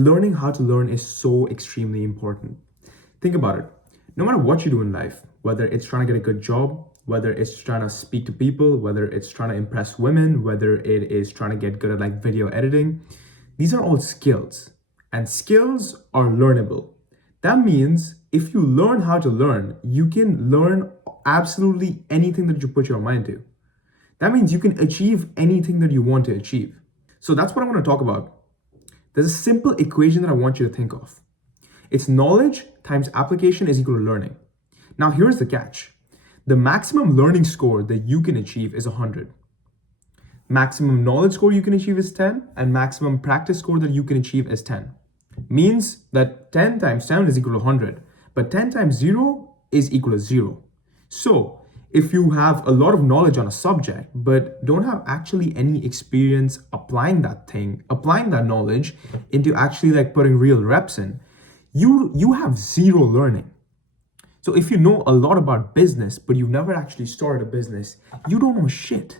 Learning how to learn is so extremely important. Think about it. No matter what you do in life, whether it's trying to get a good job, whether it's trying to speak to people, whether it's trying to impress women, whether it is trying to get good at like video editing, these are all skills. And skills are learnable. That means if you learn how to learn, you can learn absolutely anything that you put your mind to. That means you can achieve anything that you want to achieve. So that's what I want to talk about. There's a simple equation that I want you to think of. It's knowledge times application is equal to learning. Now here's the catch. The maximum learning score that you can achieve is 100. Maximum knowledge score you can achieve is 10, and maximum practice score that you can achieve is 10. Means that 10 times 10 is equal to 100, but 10 times 0 is equal to 0. So if you have a lot of knowledge on a subject, but don't have actually any experience applying that knowledge into actually like putting real reps in, you have zero learning. So if you know a lot about business, but you've never actually started a business, you don't know shit.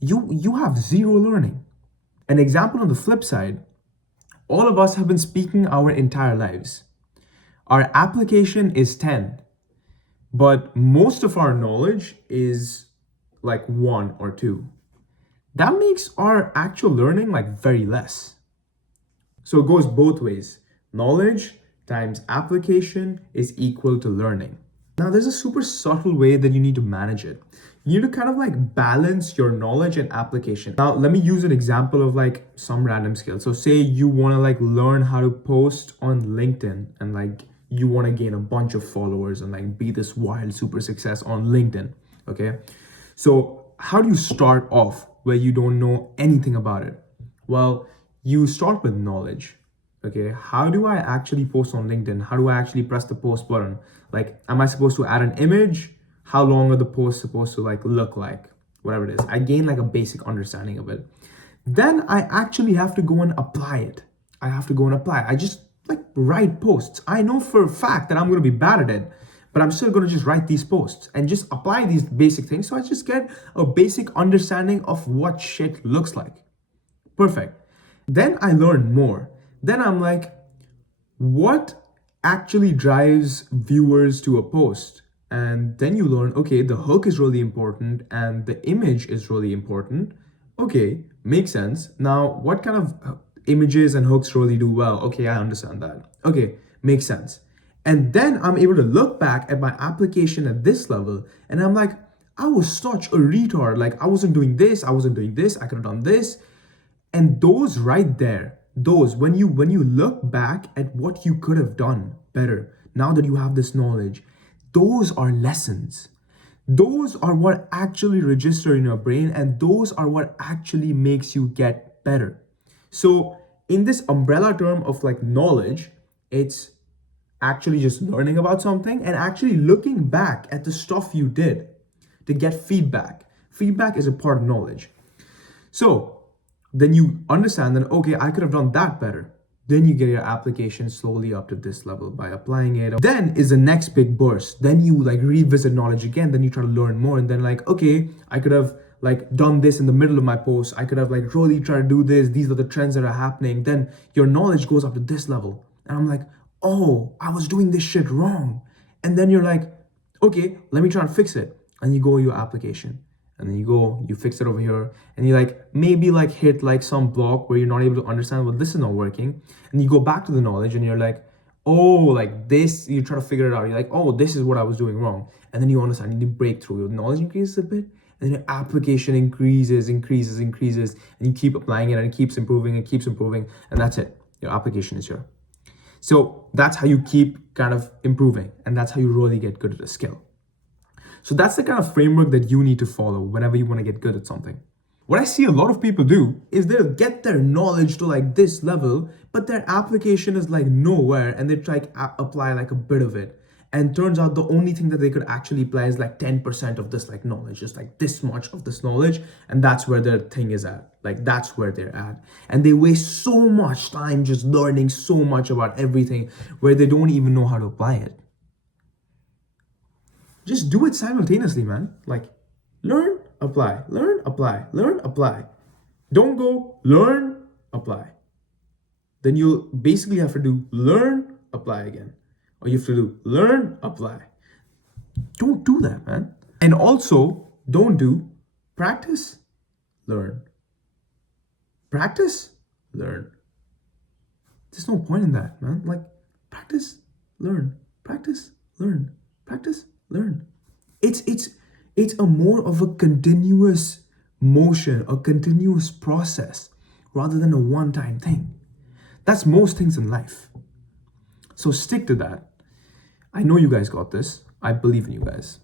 You have zero learning. An example on the flip side, all of us have been speaking our entire lives. Our application is 10. But most of our knowledge is like 1 or 2. That makes our actual learning like very less. So it goes both ways. Knowledge times application is equal to learning. Now there's a super subtle way that you need to manage it. You need to kind of like balance your knowledge and application. Now let me use an example of like some random skill. So say you want to like learn how to post on LinkedIn and like you want to gain a bunch of followers and like be this wild super success on LinkedIn. Okay. So how do you start off where you don't know anything about it? Well, you start with knowledge. Okay. How do I actually post on LinkedIn? How do I actually press the post button? Like, am I supposed to add an image? How long are the posts supposed to like look like? Whatever it is. I gain like a basic understanding of it. Then I actually have to go and apply it. I just like write posts. I know for a fact that I'm going to be bad at it, but I'm still going to just write these posts and just apply these basic things. So I just get a basic understanding of what shit looks like. Perfect. Then I learn more. Then I'm like, what actually drives viewers to a post? And then you learn, okay, the hook is really important and the image is really important. Okay, makes sense. Now, what kind of images and hooks really do well? Okay, I understand that. Okay, makes sense. And then I'm able to look back at my application at this level and I'm like, I was such a retard. Like I wasn't doing this, I could have done this. And those right there, when you look back at what you could have done better, now that you have this knowledge, those are lessons. Those are what actually register in your brain, and those are what actually makes you get better. So in this umbrella term of like knowledge, it's actually just learning about something and actually looking back at the stuff you did to get feedback. Feedback is a part of knowledge. So then you understand that, okay, I could have done that better. Then you get your application slowly up to this level by applying it. Then is the next big burst. Then you like revisit knowledge again. Then you try to learn more. And then like, okay, I could have like done this in the middle of my post. I could have like really tried to do this. These are the trends that are happening. Then your knowledge goes up to this level. And I'm like, oh, I was doing this shit wrong. And then you're like, okay, let me try and fix it. And you go your application. And then you fix it over here, and you like maybe like hit like some block where you're not able to understand, well, this is not working. And you go back to the knowledge and you're like, oh, like this, you try to figure it out. You're like, oh, this is what I was doing wrong. And then you understand, you break through. Your knowledge increases a bit, and then your application increases, and you keep applying it and it keeps improving, and that's it. Your application is here. So that's how you keep kind of improving, and that's how you really get good at a skill. So that's the kind of framework that you need to follow whenever you want to get good at something. What I see a lot of people do is they'll get their knowledge to like this level, but their application is like nowhere, and they try to apply like a bit of it. And turns out the only thing that they could actually apply is like 10% of this like knowledge, just like this much of this knowledge. And that's where their thing is at. Like that's where they're at. And they waste so much time just learning so much about everything where they don't even know how to apply it. Just do it simultaneously, man. Like learn, apply, learn, apply, learn, apply. Don't go learn, apply. then you'll basically have to do learn, apply again. Or you have to do learn, apply. Don't do that, man. And also, don't do practice, learn. Practice, learn. There's no point in that, man. Like, practice, learn, practice, learn, practice, learn. It's a more of a continuous motion, a continuous process, rather than a one-time thing. That's most things in life. So stick to that. I know you guys got this. I believe in you guys.